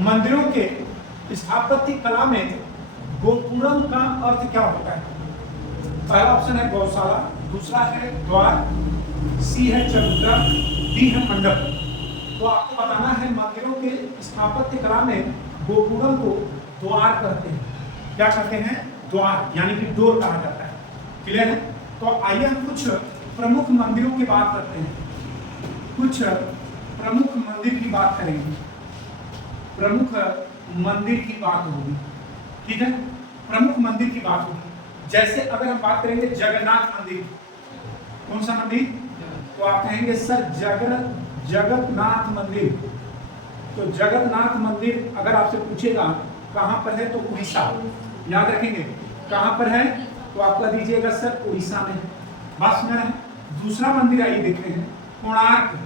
मंदिरों के स्थापत्य कला में गोपुरम का अर्थ क्या होता है? पहला ऑप्शन है गौशाला, दूसरा है द्वार, सी है चबूतरा, डी है मंडप। तो आपको बताना है मंदिरों के स्थापत्य कला में गोपुरम को द्वार कहते हैं। क्या कहते हैं? द्वार, यानी कि डोर कहा जाता है। क्लियर है? तो आइए हम कुछ प्रमुख मंदिरों की बात करते हैं। कुछ प्रमुख मंदिर की बात करेंगे। प्रमुख मंदिर की बात होगी, ठीक है? प्रमुख मंदिर की बात होगी। जैसे अगर हम बात करेंगे जगन्नाथ मंदिर, कौन सा मंदिर? तो आप कहेंगे सर जगन्नाथ मंदिर। तो जगन्नाथ मंदिर अगर आपसे पूछेगा कहाँ पर है, तो उड़ीसा। याद रखेंगे कहाँ पर है, तो आप कह दीजिएगा सर उड़ीसा में। बात सुना है? दूसरा मंदिर आइए देखते हैं, कोणार्क।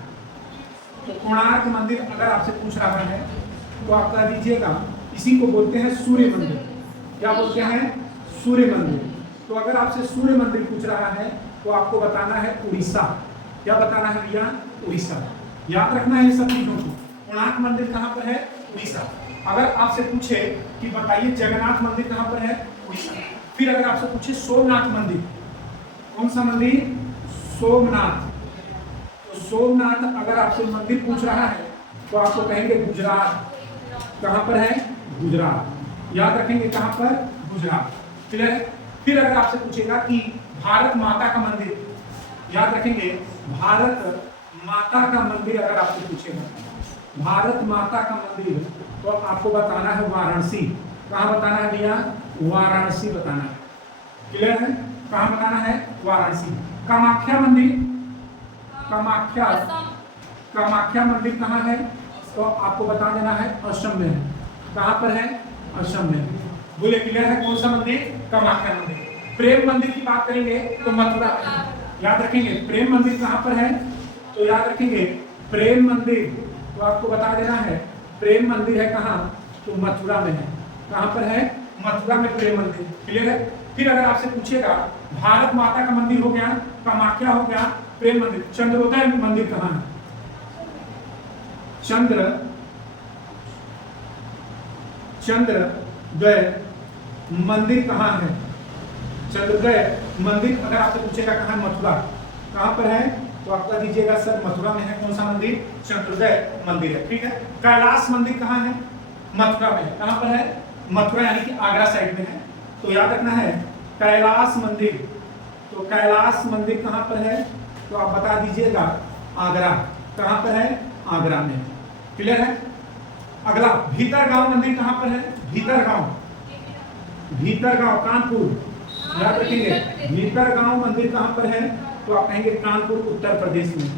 तो कोणार्क मंदिर अगर आपसे पूछ रहा है तो आप कह दीजिएगा, इसी को बोलते हैं सूर्य मंदिर। क्या बोलते हैं? सूर्य मंदिर। तो अगर आपसे सूर्य मंदिर पूछ रहा है तो आपको बताना है उड़ीसा। क्या बताना है भैया? उड़ीसा। याद रखना है सब चीजों को। कोणार्क मंदिर कहाँ पर है? उड़ीसा। अगर आपसे पूछे कि बताइए जगन्नाथ मंदिर कहाँ पर है? उड़ीसा। फिर अगर आपसे पूछे सोमनाथ मंदिर, कौन सा मंदिर? सोमनाथ। तो सोमनाथ अगर आपसे मंदिर पूछ रहा है तो आपको कहेंगे गुजरात। कहाँ पर है? गुजरात। याद रखेंगे कहाँ पर? गुजरात। क्लियर है? फिर अगर आपसे पूछेगा कि भारत माता का मंदिर, याद रखेंगे भारत माता का मंदिर अगर आपसे पूछेगा भारत माता का मंदिर, तो आपको बताना है वाराणसी। कहाँ बताना है भैया? वाराणसी बताना है। क्लियर है? कहाँ बताना है? वाराणसी। कामाख्या मंदिर, कामाख्या मंदिर कहाँ है? तो आपको बता देना है असम में है। कहाँ पर है? असम में। बोले क्लियर है? कौन सा मंदिर? कामाख्या मंदिर। प्रेम मंदिर की बात करेंगे तो मथुरा। याद रखेंगे प्रेम मंदिर कहाँ पर है? तो याद रखेंगे प्रेम मंदिर, तो आपको बता देना है प्रेम मंदिर है कहाँ? तो मथुरा में है। कहाँ पर है? मथुरा में प्रेम मंदिर। क्लियर है? फिर अगर आपसे पूछेगा भारत माता का मंदिर हो गया, कामाख्या हो गया, प्रेम मंदिर, चंद्रोदय मंदिर कहाँ है? चंद्रोदय मंदिर कहाँ है? चंद्रोदय मंदिर अगर आपसे पूछेगा कहाँ? मथुरा। कहाँ पर है? तो आप कह दीजिएगा सर मथुरा में है। कौन सा मंदिर? चंद्रोदय मंदिर है। ठीक है? कैलाश मंदिर कहाँ है? मथुरा में है। कहाँ पर है? मथुरा यानी कि आगरा साइड में है। तो याद रखना है कैलाश मंदिर। तो कैलाश मंदिर कहाँ पर है? तो आप बता दीजिएगा आगरा। कहाँ पर है? आगरा में। क्लियर है? अगला भीतरगांव मंदिर कहाँ पर है? भीतरगांव कानपुर। याद रखेंगे भीतरगांव मंदिर कहाँ पर है? तो आप कहेंगे कानपुर उत्तर प्रदेश में।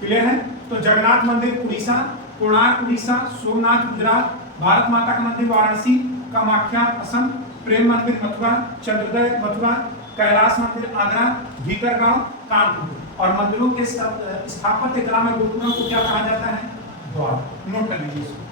क्लियर है? तो जगन्नाथ मंदिर उड़ीसा, कोणार्क उड़ीसा, सोमनाथ गुजरात, भारत माता का मंदिर वाराणसी, कामाख्या असम, प्रेम मंदिर मथुरा, चंद्रोदय मथुरा, कैलाश मंदिर आगरा, भीतरगांव कानपुर। और मंदिरों के स्थापत्य कला में गोपुरम को क्या कहा जाता है? द्वार। नोट कर लीजिए इसको।